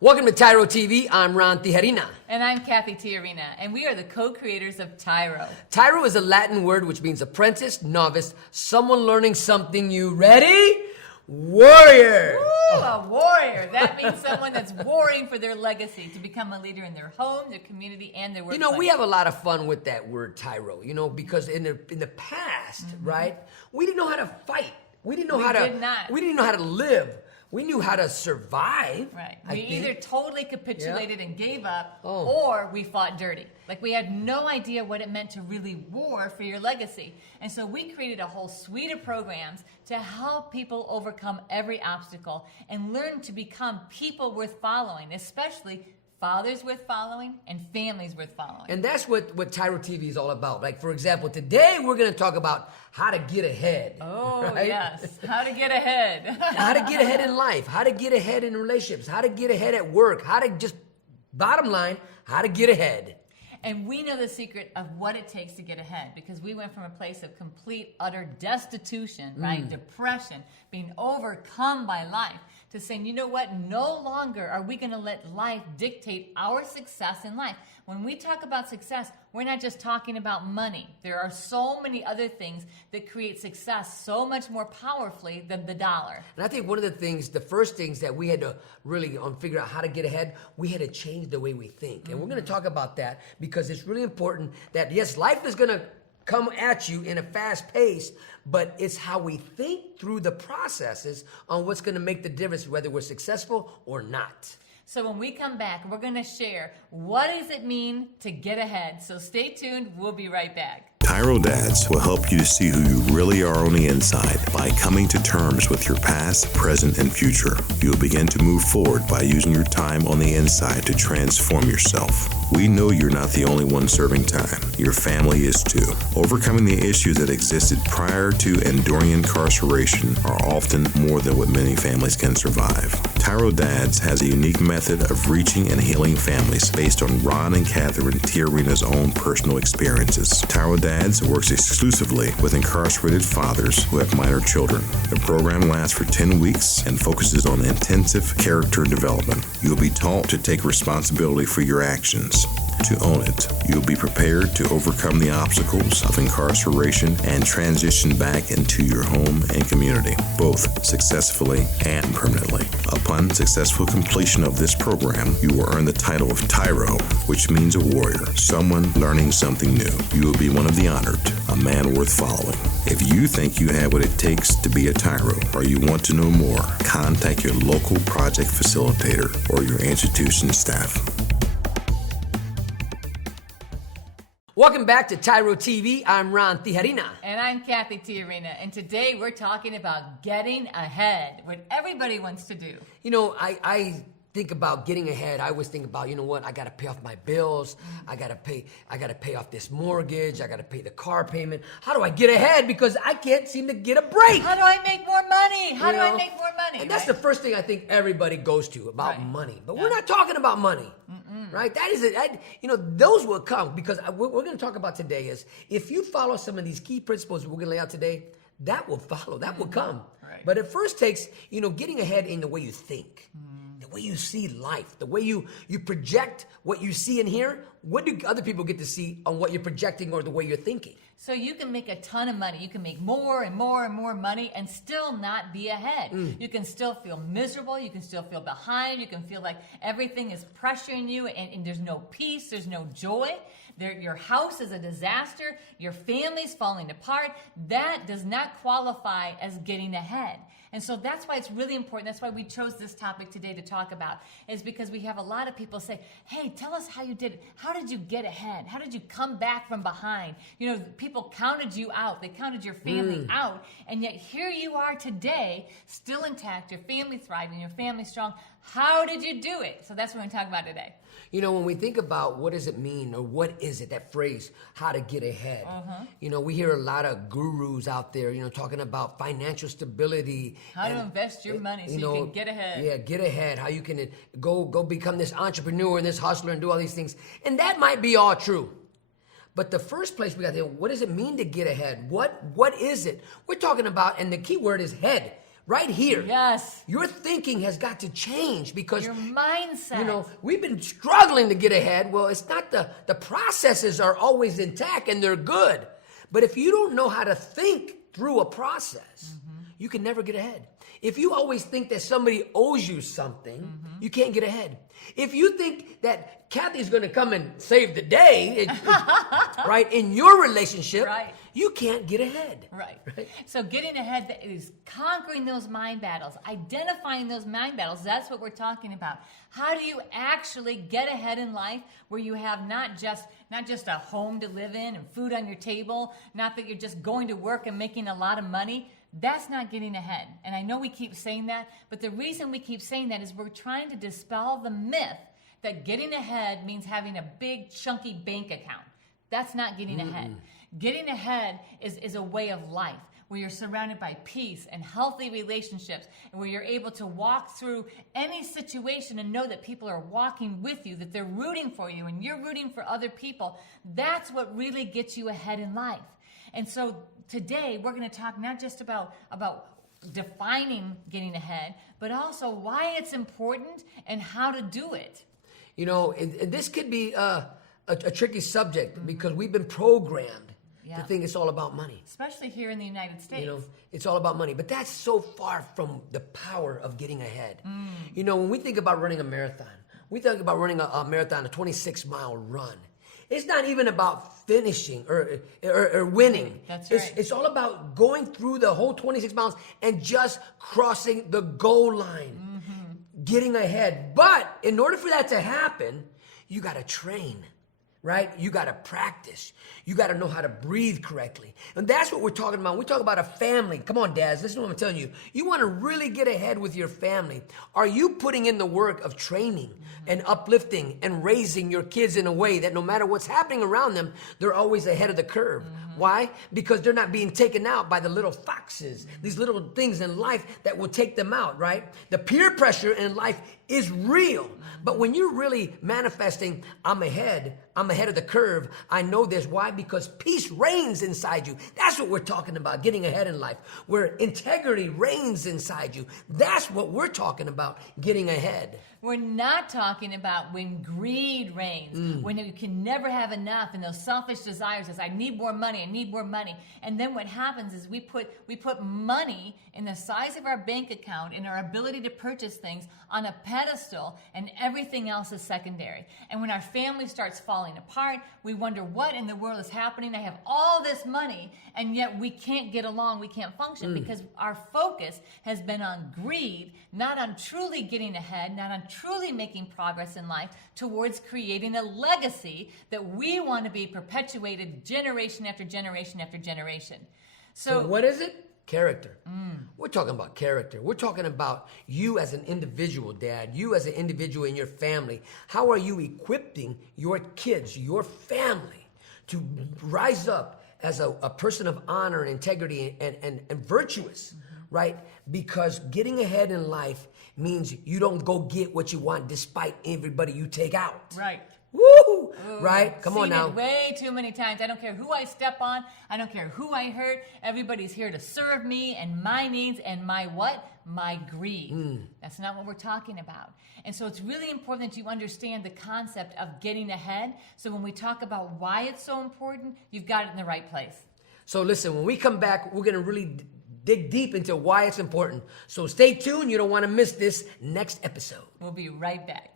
Welcome to TYRO TV. I'm Ron Tijerina. And I'm Cathy Tijerina, and we are the co-creators of TYRO. TYRO is a Latin word which means apprentice, novice, someone learning something new. Ready? Warrior! Woo, a warrior. That means someone that's warring for their legacy, to become a leader in their home, their community, and their workplace. You know, we have a lot of fun with that word TYRO, you know, because in the past, right, we didn't know how to fight. We didn't know we didn't know how to live. We knew how to survive. Right. We either totally capitulated and gave up, or we fought dirty. Like, we had no idea what it meant to really war for your legacy. And so we created a whole suite of programs to help people overcome every obstacle and learn to become people worth following, especially fathers worth following and families worth following. And that's what TYRO TV is all about. Like, for example, today we're going to talk about how to get ahead. Oh, right? yes. How to get ahead. How to get ahead in life. How to get ahead in relationships. How to get ahead at work. How to just, bottom line, how to get ahead. And we know the secret of what it takes to get ahead, because we went from a place of complete, utter destitution, right? Depression, being overcome by life, to saying, you know what? No longer are we going to let life dictate our success in life. When we talk about success, we're not just talking about money. There are so many other things that create success so much more powerfully than the dollar. And I think one of the things, the first things that we had to really figure out how to get ahead, we had to change the way we think. And we're going to talk about that because it's really important that, yes, life is going to come at you in a fast pace, but it's how we think through the processes on what's going to make the difference, whether we're successful or not. So when we come back, we're going to share what does it mean to get ahead. So stay tuned. We'll be right back. TYRO Dads will help you to see who you really are on the inside by coming to terms with your past, present, and future. You'll begin to move forward by using your time on the inside to transform yourself. We know you're not the only one serving time. Your family is too. Overcoming the issues that existed prior to and during incarceration are often more than what many families can survive. TYRO Dads has a unique method of reaching and healing families based on Ron and Catherine Tijerina's own personal experiences. TYRO Dads works exclusively with incarcerated fathers who have minor children. The program lasts for 10 weeks and focuses on intensive character development. You'll be taught to take responsibility for your actions, to own it. You'll be prepared to overcome the obstacles of incarceration and transition back into your home and community, both successfully and permanently. Upon successful completion of this program, you will earn the title of TYRO, which means a warrior, someone learning something new. You will be one of the honored, a man worth following. If you think you have what it takes to be a TYRO, or you want to know more, contact your local project facilitator or your institution staff. Welcome back to TYRO TV. I'm Ron Tijerina. And I'm Cathy Tijerina. And today we're talking about getting ahead, what everybody wants to do. You know, I think about getting ahead. I always think about, you know what, I got to pay off my bills. I got to pay off this mortgage. I got to pay the car payment. How do I get ahead? Because I can't seem to get a break. How do I make more money? How do I make more money? And that's the first thing I think everybody goes to about money. But we're not talking about money. Right? That is it. You know, those will come, because what we're going to talk about today is if you follow some of these key principles we're going to lay out today, that will follow. That will come. Right. But it first takes, you know, getting ahead in the way you think, the way you see life, the way you project what you see and hear. What do other people get to see on what you're projecting or the way you're thinking? So you can make a ton of money. You can make more and more and more money and still not be ahead. You can still feel miserable. You can still feel behind. You can feel like everything is pressuring you and there's no peace. There's no joy. Your house is a disaster. Your family's falling apart. That does not qualify as getting ahead. And so that's why it's really important. That's why we chose this topic today to talk about, is because we have a lot of people say, hey, tell us how you did it. How did you get ahead? How did you come back from behind? You know, people counted you out. They counted your family out. And yet here you are today, still intact, your family thriving, your family strong. How did you do it? So that's what we're going to talk about today. You know, when we think about what does it mean, or what is it, that phrase, how to get ahead, you know, we hear a lot of gurus out there, you know, talking about financial stability. How to invest your money so you can get ahead. Yeah, get ahead. How you can go become this entrepreneur and this hustler and do all these things. And that might be all true. But the first place we got to, what does it mean to get ahead? What is it? We're talking about, and the key word is head. right here. Yes. Your thinking has got to change because Your mindset. we've been struggling to get ahead. Well, it's not the processes are always intact and they're good. But if you don't know how to think through a process, you can never get ahead. If you always think that somebody owes you something, you can't get ahead. If you think that Cathy's going to come and save the day, right, in your relationship, Right. you can't get ahead. Right. So getting ahead is conquering those mind battles, identifying those mind battles. That's what we're talking about. How do you actually get ahead in life where you have not just a home to live in and food on your table, not that you're just going to work and making a lot of money? That's not getting ahead. And I know we keep saying that, but the reason we keep saying that is we're trying to dispel the myth that getting ahead means having a big chunky bank account. That's not getting ahead. Getting ahead is a way of life where you're surrounded by peace and healthy relationships and where you're able to walk through any situation and know that people are walking with you, that they're rooting for you and you're rooting for other people. That's what really gets you ahead in life. And so today we're going to talk not just about defining getting ahead, but also why it's important and how to do it. And this could be a tricky subject because we've been programmed to think it's all about money. Especially here in the United States. It's all about money. But that's so far from the power of getting ahead. When we think about running a marathon, we think about running a marathon, a 26-mile run. It's not even about finishing or winning. That's right. It's all about going through the whole 26 miles and just crossing the goal line, getting ahead. But in order for that to happen, you got to train, right? You got to practice. You got to know how to breathe correctly. And that's what we're talking about. We talk about a family. Come on, dads, listen to what I'm telling you. You want to really get ahead with your family. Are you putting in the work of training and uplifting and raising your kids in a way that no matter what's happening around them, they're always ahead of the curve? Why? Because they're not being taken out by the little foxes, these little things in life that will take them out, right? The peer pressure in life is real. But when you're really manifesting, I'm ahead of the curve, I know this. Why? Because peace reigns inside you. That's what we're talking about, getting ahead in life, where integrity reigns inside you. That's what we're talking about, getting ahead. We're not talking about when greed reigns, when you can never have enough, and those selfish desires is I need more money, and then what happens is we put money in the size of our bank account and our ability to purchase things on a pedestal, and everything else is secondary. And when our family starts falling apart, we wonder what in the world is happening. I have all this money, and yet we can't get along, we can't function because our focus has been on greed, not on truly getting ahead, not on truly making progress in life towards creating a legacy that we want to be perpetuated generation after generation after generation. So what is it? Character. We're talking about character. We're talking about you as an individual, Dad, you as an individual in your family. How are you equipping your kids, your family, to rise up as a person of honor and integrity and virtuous, right? Because getting ahead in life means you don't go get what you want despite everybody you take out. Right. Woo! Ooh, Right? Come on seen now. it way too many times. I don't care who I step on. I don't care who I hurt. Everybody's here to serve me and my needs and my what? My greed. That's not what we're talking about. And so it's really important that you understand the concept of getting ahead. So when we talk about why it's so important, you've got it in the right place. So listen, when we come back, we're going to really dig deep into why it's important. So stay tuned. You don't want to miss this next episode. We'll be right back.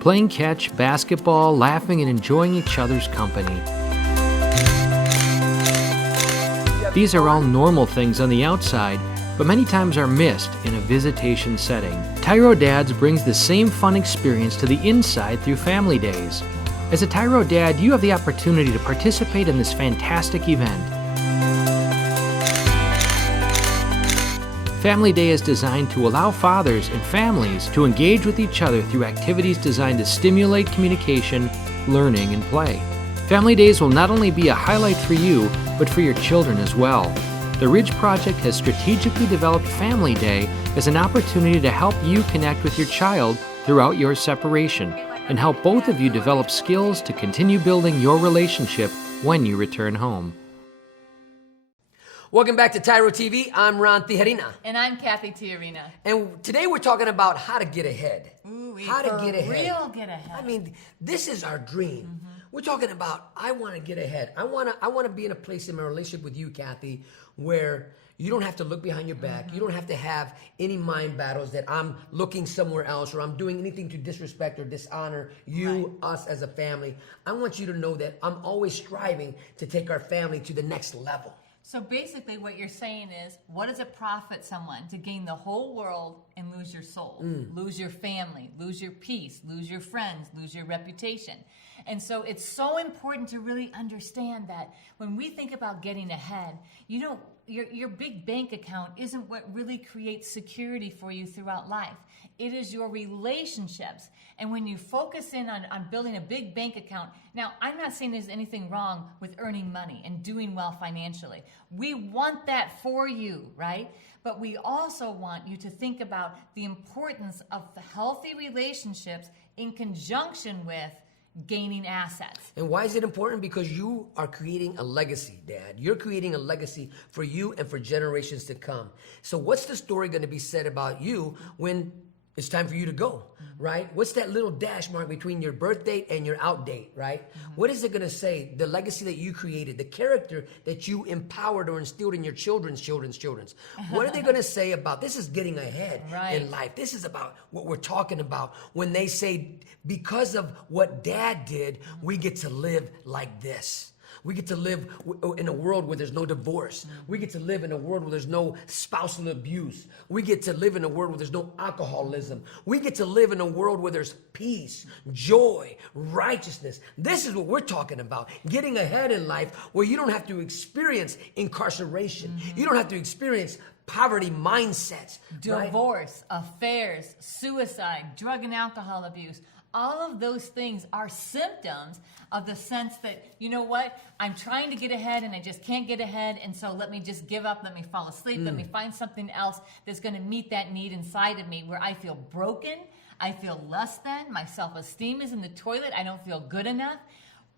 Playing catch, basketball, laughing, and enjoying each other's company. These are all normal things on the outside, but many times are missed in a visitation setting. TYRO Dads brings the same fun experience to the inside through Family Days. As a TYRO Dad, you have the opportunity to participate in this fantastic event. Family Day is designed to allow fathers and families to engage with each other through activities designed to stimulate communication, learning, and play. Family Days will not only be a highlight for you, but for your children as well. the Ridge Project has strategically developed Family Day as an opportunity to help you connect with your child throughout your separation and help both of you develop skills to continue building your relationship when you return home. Welcome back to TYRO TV. I'm Ron Tijerina. And I'm Cathy Tijerina. And today we're talking about how to get ahead. How to get ahead. Real get ahead. I mean, this is our dream. We're talking about, I want to get ahead. I want to be in a place in my relationship with you, Cathy, where you don't have to look behind your back. You don't have to have any mind battles that I'm looking somewhere else or I'm doing anything to disrespect or dishonor you, us as a family. I want you to know that I'm always striving to take our family to the next level. So basically what you're saying is, what does it profit someone to gain the whole world and lose your soul, lose your family, lose your peace, lose your friends, lose your reputation? And so it's so important to really understand that when we think about getting ahead, you don't, your big bank account isn't what really creates security for you throughout life. It is your relationships. And when you focus in on building a big bank account, now I'm not saying there's anything wrong with earning money and doing well financially. We want that for you, right? But we also want you to think about the importance of the healthy relationships in conjunction with gaining assets. And why is it important? Because you are creating a legacy, Dad. You're creating a legacy for you and for generations to come. So what's the story going to be said about you when it's time for you to go, right? What's that little dash mark between your birth date and your out date, right? What is it going to say? The legacy that you created, the character that you empowered or instilled in your children's. What are they going to say about this? Is getting ahead in life. This is about what we're talking about when they say, because of what Dad did, we get to live like this. We get to live in a world where there's no divorce. We get to live in a world where there's no spousal abuse. We get to live in a world where there's no alcoholism. We get to live in a world where there's peace, joy, righteousness. This is what we're talking about. Getting ahead in life where you don't have to experience incarceration. You don't have to experience poverty mindsets. Divorce, affairs, suicide, drug and alcohol abuse. All of those things are symptoms of the sense that, you know what, I'm trying to get ahead and I just can't get ahead, and so let me just give up, let me fall asleep, let me find something else that's going to meet that need inside of me where I feel broken, I feel less than, my self-esteem is in the toilet, I don't feel good enough.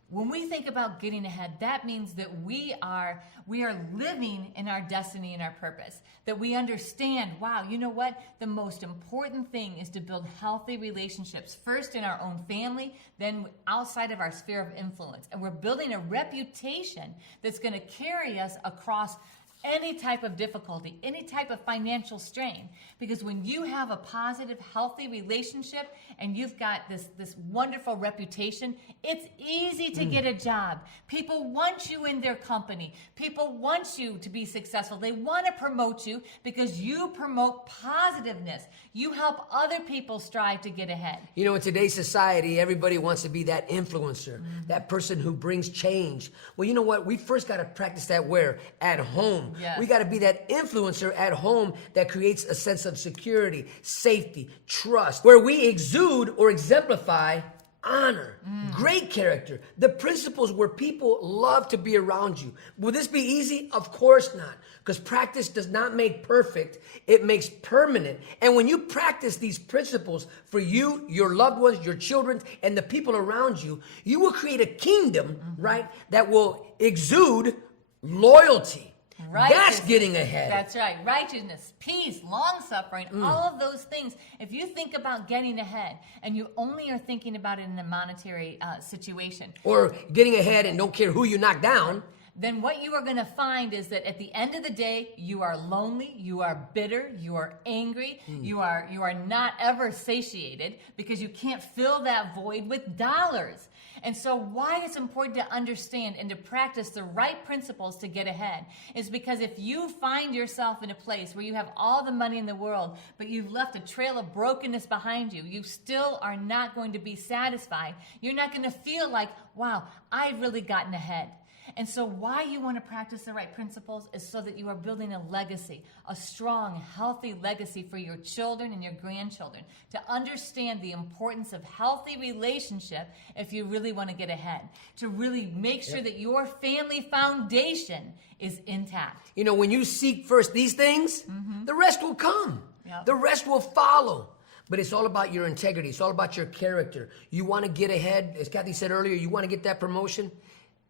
When we think about getting ahead, that means that we are living in our destiny and our purpose. That we understand, wow, you know what? The most important thing is to build healthy relationships, first in our own family, then outside of our sphere of influence. And we're building a reputation that's going to carry us across any type of difficulty, any type of financial strain. Because when you have a positive, healthy relationship and you've got this wonderful reputation, it's easy to get a job. People want you in their company. People want you to be successful. They want to promote you because you promote positiveness. You help other people strive to get ahead. You know, in today's society, everybody wants to be that influencer, that person who brings change. Well, you know what? We first got to practice that where? At home. Yes. We got to be that influencer at home that creates a sense of security, safety, trust, where we exude or exemplify honor, great character, the principles where people love to be around you. Will this be easy? Of course not, because practice does not make perfect, it makes permanent. And when you practice these principles for you, your loved ones, your children, and the people around you, you will create a kingdom, right, that will exude loyalty. That's getting ahead. That's right. Righteousness, peace, long-suffering, all of those things. If you think about getting ahead and you only are thinking about it in a monetary situation, or getting ahead and don't care who you knock down, then what you are going to find is that at the end of the day, you are lonely, you are bitter, you are angry, you are not ever satiated because you can't fill that void with dollars. And so why it's important to understand and to practice the right principles to get ahead is because if you find yourself in a place where you have all the money in the world, but you've left a trail of brokenness behind you, you still are not going to be satisfied. You're not going to feel like, wow, I've really gotten ahead. And so why you want to practice the right principles is so that you are building a legacy, a strong, healthy legacy for your children and your grandchildren, to understand the importance of healthy relationship if you really want to get ahead, to really make sure that your family foundation is intact. You know, when you seek first these things, the rest will come. Yep. The rest will follow. But it's all about your integrity. It's all about your character. You want to get ahead, as Cathy said earlier, you want to get that promotion,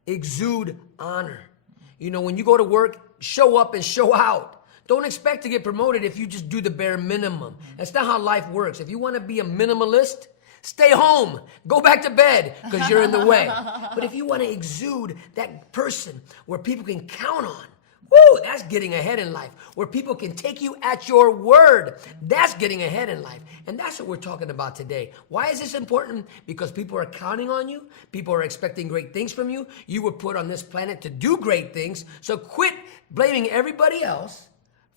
exude honor. You know, when you go to work, show up and show out. Don't expect to get promoted if you just do the bare minimum. That's not how life works. If you want to be a minimalist, stay home. Go back to bed because you're in the way. But if you want to exude that person where people can count on, woo, that's getting ahead in life. Where people can take you at your word, that's getting ahead in life. And that's what we're talking about today. Why is this important? Because people are counting on you. People are expecting great things from you. You were put on this planet to do great things. So quit blaming everybody else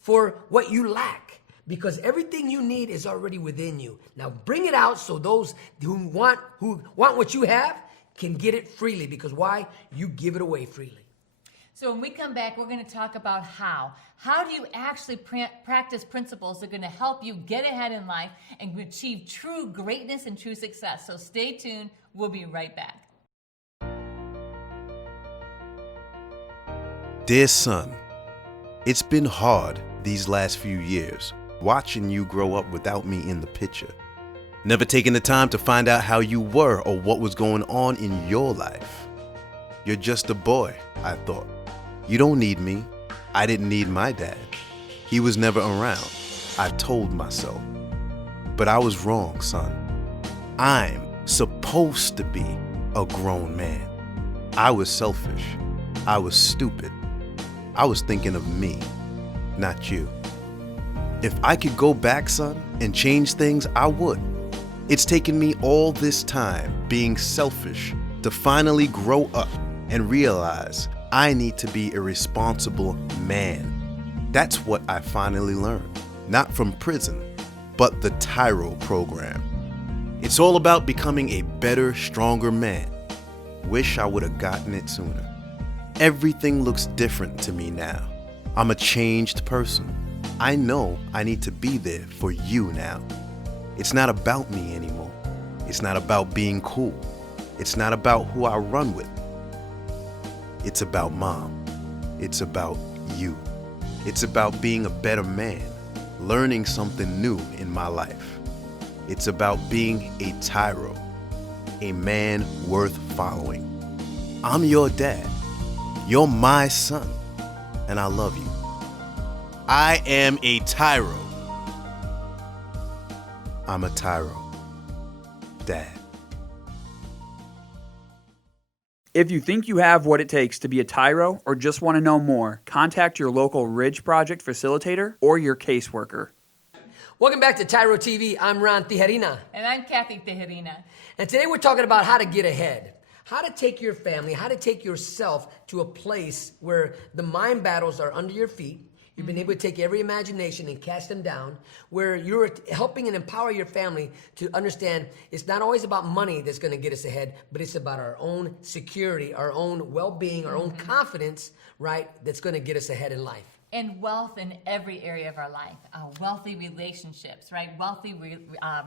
for what you lack. Because everything you need is already within you. Now bring it out so those who want what you have can get it freely. Because why? You give it away freely. So when we come back, we're going to talk about how. How do you actually practice principles that are going to help you get ahead in life and achieve true greatness and true success? So stay tuned. We'll be right back. Dear son, it's been hard these last few years watching you grow up without me in the picture. Never taking the time to find out how you were or what was going on in your life. You're just a boy, I thought. You don't need me. I didn't need my dad. He was never around, I told myself. But I was wrong, son. I'm supposed to be a grown man. I was selfish. I was stupid. I was thinking of me, not you. If I could go back, son, and change things, I would. It's taken me all this time being selfish to finally grow up and realize I need to be a responsible man. That's what I finally learned, not from prison, but the TYRO program. It's all about becoming a better, stronger man. Wish I would have gotten it sooner. Everything looks different to me now. I'm a changed person. I know I need to be there for you now. It's not about me anymore. It's not about being cool. It's not about who I run with. It's about mom. It's about you. It's about being a better man, learning something new in my life. It's about being a TYRO, a man worth following. I'm your dad. You're my son, and I love you. I am a TYRO. I'm a TYRO. Dad. If you think you have what it takes to be a TYRO or just want to know more, contact your local Ridge Project facilitator or your caseworker. Welcome back to TYRO TV. I'm Ron Tijerina. And I'm Cathy Tijerina. And today we're talking about how to get ahead. How to take your family, how to take yourself to a place where the mind battles are under your feet. You've been able to take every imagination and cast them down, where you're helping and empower your family to understand it's not always about money that's going to get us ahead, but it's about our own security, our own well-being, our own confidence, right, that's going to get us ahead in life. And wealth in every area of our life, wealthy relationships, right? Wealthy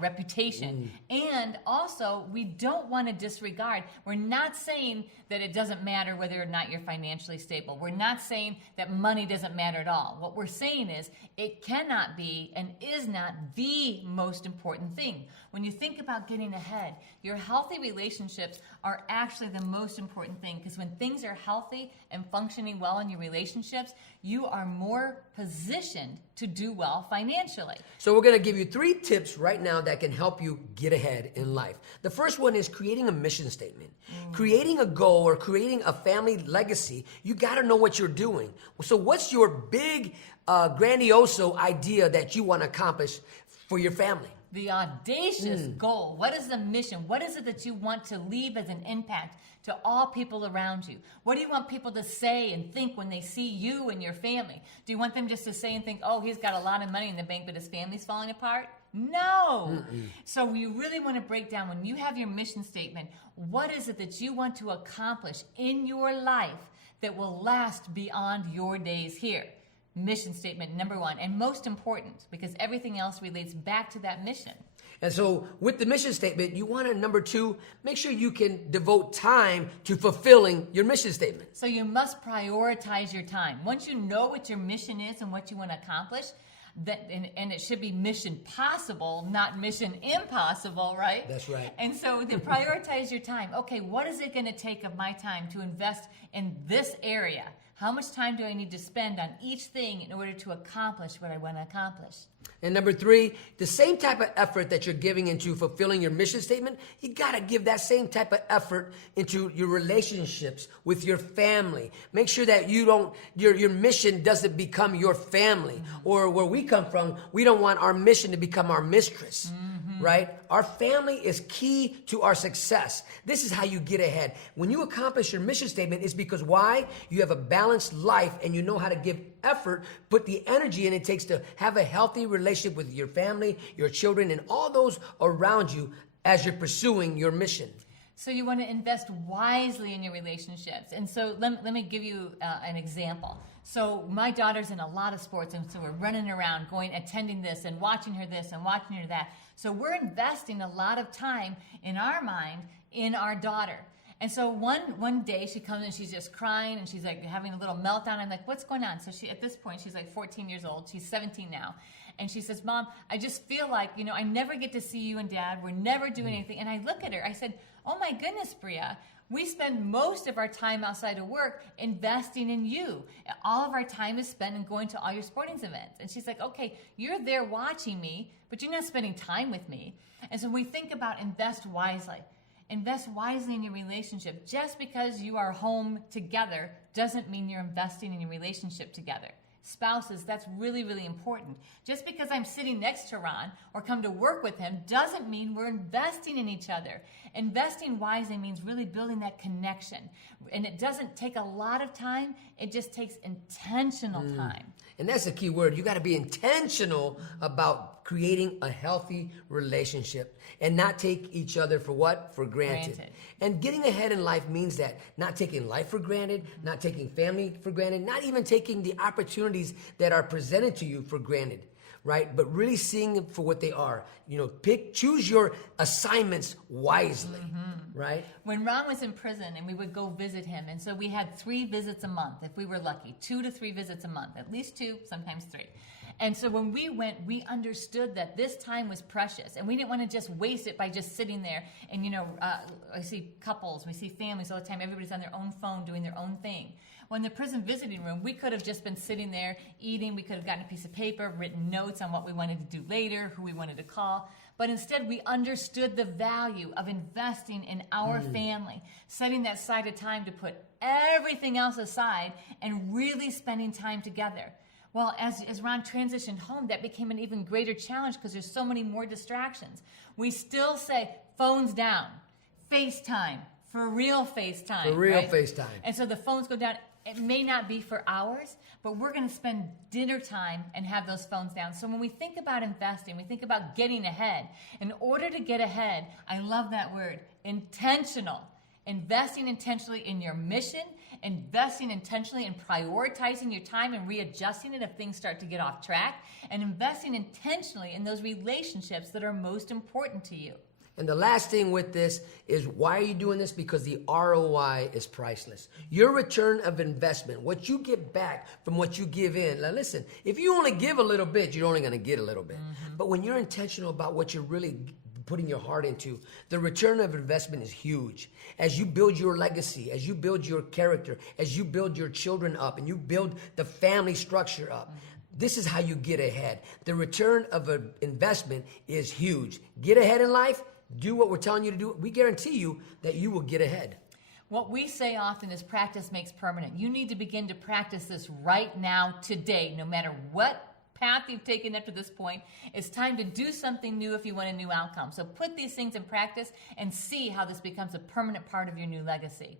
reputation. And also, we don't want to disregard. We're not saying that it doesn't matter whether or not you're financially stable. We're not saying that money doesn't matter at all. What we're saying is it cannot be and is not the most important thing. When you think about getting ahead, your healthy relationships are actually the most important thing, because when things are healthy and functioning well in your relationships, you are more positioned to do well financially. So we're going to give you 3 tips right now that can help you get ahead in life. The first one is creating a mission statement. Creating a goal or creating a family legacy, you got to know what you're doing. So what's your big, grandioso idea that you want to accomplish for your family? The audacious goal. What is the mission? What is it that you want to leave as an impact to all people around you? What do you want people to say and think when they see you and your family? Do you want them just to say and think, oh, he's got a lot of money in the bank, but his family's falling apart? No. So you really want to break down, when you have your mission statement, what is it that you want to accomplish in your life that will last beyond your days here? Mission statement number one, and most important, because everything else relates back to that mission. And so with the mission statement, you want to, number two, make sure you can devote time to fulfilling your mission statement. So you must prioritize your time. Once you know what your mission is and what you want to accomplish, and it should be mission possible, not mission impossible, right? That's right. And so to prioritize your time. Okay, what is it going to take of my time to invest in this area? How much time do I need to spend on each thing in order to accomplish what I want to accomplish? And number three, the same type of effort that you're giving into fulfilling your mission statement, you got to give that same type of effort into your relationships with your family. Make sure that your mission doesn't become your family. Or where we come from, we don't want our mission to become our mistress. Right? Our family is key to our success. This is how you get ahead. When you accomplish your mission statement, it's because why? You have a balanced life and you know how to give effort, put the energy in it takes to have a healthy relationship with your family, your children, and all those around you as you're pursuing your mission. So you want to invest wisely in your relationships. And so let me give you an example. So my daughter's in a lot of sports, and so we're running around, attending this and watching her this and watching her that. So we're investing a lot of time in our mind in our daughter. And so one day she comes and she's just crying and she's like having a little meltdown. I'm like, what's going on? So at this point, she's like 14 years old. She's 17 now. And she says, Mom, I just feel like, I never get to see you and Dad. We're never doing anything. And I look at her. I said, oh my goodness, Bria. We spend most of our time outside of work investing in you. All of our time is spent in going to all your sporting events. And she's like, okay, you're there watching me, but you're not spending time with me. And so we think about invest wisely. Invest wisely in your relationship. Just because you are home together doesn't mean you're investing in your relationship together. Spouses, that's really, really important. Just because I'm sitting next to Ron or come to work with him doesn't mean we're investing in each other. Investing wisely means really building that connection. And it doesn't take a lot of time. It just takes intentional time. And that's the key word. You got to be intentional about creating a healthy relationship and not take each other for what? For granted. And getting ahead in life means that not taking life for granted, not taking family for granted, not even taking the opportunities that are presented to you for granted, right? But really seeing them for what they are. Choose your assignments wisely, right? When Ron was in prison and we would go visit him, and so we had 3 visits a month if we were lucky, 2 to 3 visits a month, at least 2, sometimes 3. And so when we went, we understood that this time was precious, and we didn't want to just waste it by just sitting there. And I see couples, we see families all the time. Everybody's on their own phone doing their own thing. Well, in the prison visiting room, we could have just been sitting there eating. We could have gotten a piece of paper, written notes on what we wanted to do later, who we wanted to call. But instead, we understood the value of investing in our family, setting that side of time to put everything else aside and really spending time together. Well, as Ron transitioned home, that became an even greater challenge because there's so many more distractions. We still say, phones down, FaceTime, for real FaceTime. For real right? FaceTime. And so the phones go down. It may not be for hours, but we're going to spend dinner time and have those phones down. So when we think about investing, we think about getting ahead. In order to get ahead, I love that word, intentional. Investing intentionally in your mission, investing intentionally in prioritizing your time and readjusting it if things start to get off track, and investing intentionally in those relationships that are most important to you. And the last thing with this is, why are you doing this? Because the ROI is priceless. Your return of investment, what you get back from what you give in. Now listen, if you only give a little bit, you're only going to get a little bit. But when you're intentional about what you're really putting your heart into, the return of investment is huge. As you build your legacy, as you build your character, as you build your children up, and you build the family structure up, this is how you get ahead. The return of an investment is huge. Get ahead in life. Do what we're telling you to do. We guarantee you that you will get ahead. What we say often is practice makes permanent. You need to begin to practice this right now, today, no matter what path you've taken up to this point. It's time to do something new if you want a new outcome. So put these things in practice and see how this becomes a permanent part of your new legacy.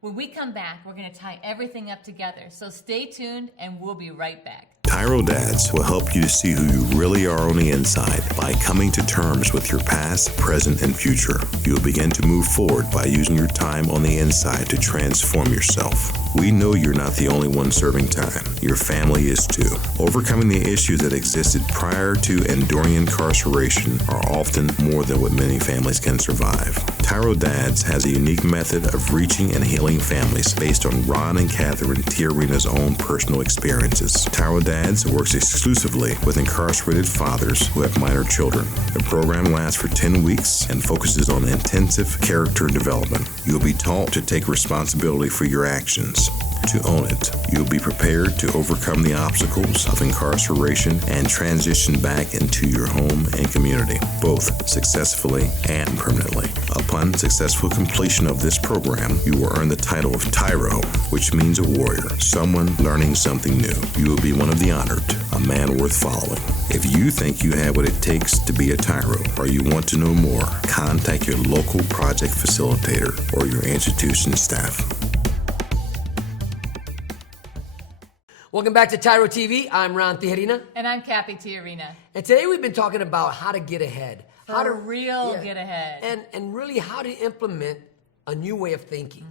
When we come back, we're going to tie everything up together. So stay tuned and we'll be right back. TYRO Dads will help you to see who you really are on the inside by coming to terms with your past, present, and future. You'll begin to move forward by using your time on the inside to transform yourself. We know you're not the only one serving time. Your family is too. Overcoming the issues that existed prior to and during incarceration are often more than what many families can survive. TYRO Dads has a unique method of reaching and healing families based on Ron and Cathy Ron Tijerina's own personal experiences. TYRO Dads works exclusively with incarcerated fathers who have minor children. The program lasts for 10 weeks and focuses on intensive character development. You'll be taught to take responsibility for your actions, to own it. You'll be prepared to overcome the obstacles of incarceration and transition back into your home and community, both successfully and permanently. Upon successful completion of this program, you will earn the title of TYRO, which means a warrior, someone learning something new. You will be one of the honored, a man worth following. If you think you have what it takes to be a TYRO, or you want to know more, contact your local project facilitator or your institution staff. Welcome back to TYRO TV. I'm Ron Tijerina. And I'm Cathy Tijerina. And today we've been talking about how to get ahead. How to get ahead. And really how to implement a new way of thinking,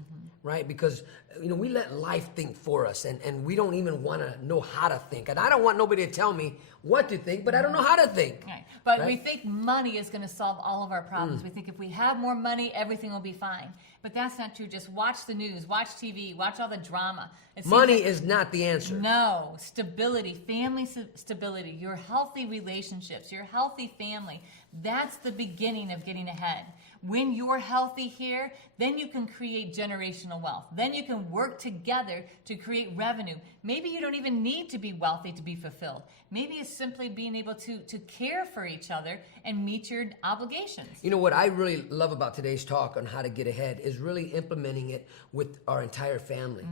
right? Because, we let life think for us and we don't even want to know how to think. And I don't want nobody to tell me what to think, but I don't know how to think. Right. But right? we think money is going to solve all of our problems. We think if we have more money, everything will be fine. But that's not true. Just watch the news, watch TV, watch all the drama. Money is not the answer. No. Stability, family stability, your healthy relationships, your healthy family. That's the beginning of getting ahead. When you're healthy here, then you can create generational wealth. Then you can work together to create revenue. Maybe you don't even need to be wealthy to be fulfilled. Maybe it's simply being able to care for each other and meet your obligations. What I really love about today's talk on how to get ahead is really implementing it with our entire family.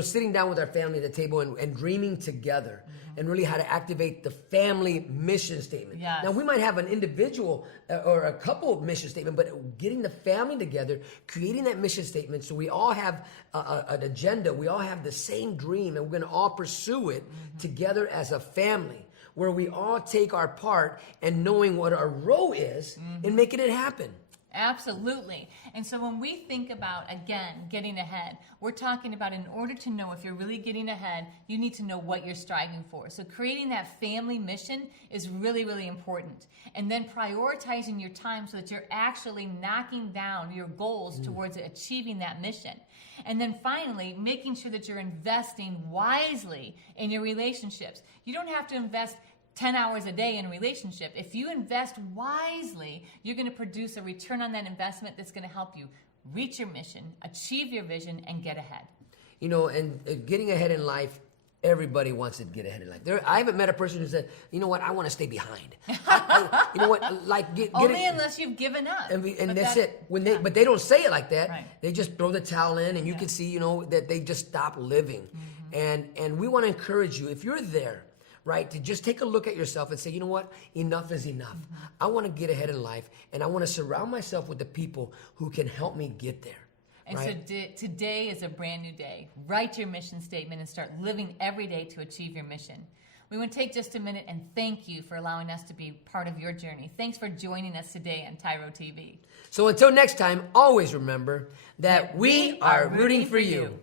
Sitting down with our family at the table and dreaming together and really how to activate the family mission statement. Yes. Now, we might have an individual or a couple mission statement, but getting the family together, creating that mission statement so we all have an agenda, we all have the same dream, and we're going to all pursue it together as a family, where we all take our part and knowing what our role is and making it happen. Absolutely. And so when we think about, again, getting ahead, we're talking about in order to know if you're really getting ahead, you need to know what you're striving for. So creating that family mission is really, really important. And then prioritizing your time so that you're actually knocking down your goals towards achieving that mission. And then finally, making sure that you're investing wisely in your relationships. You don't have to invest 10 hours a day in a relationship. If you invest wisely, you're going to produce a return on that investment that's going to help you reach your mission, achieve your vision, and get ahead. And getting ahead in life, everybody wants to get ahead in life. I haven't met a person who said, I want to stay behind. Only unless you've given up. And that's it. But they don't say it like that. Right. They just throw the towel in, and you can see, that they just stop living. And we want to encourage you, if you're there, right, to just take a look at yourself and say, you know what, enough is enough. I want to get ahead in life, and I want to surround myself with the people who can help me get there. And right? so today is a brand new day. Write your mission statement and start living every day to achieve your mission. We want to take just a minute and thank you for allowing us to be part of your journey. Thanks for joining us today on TYRO TV. So until next time, always remember that we are rooting for you.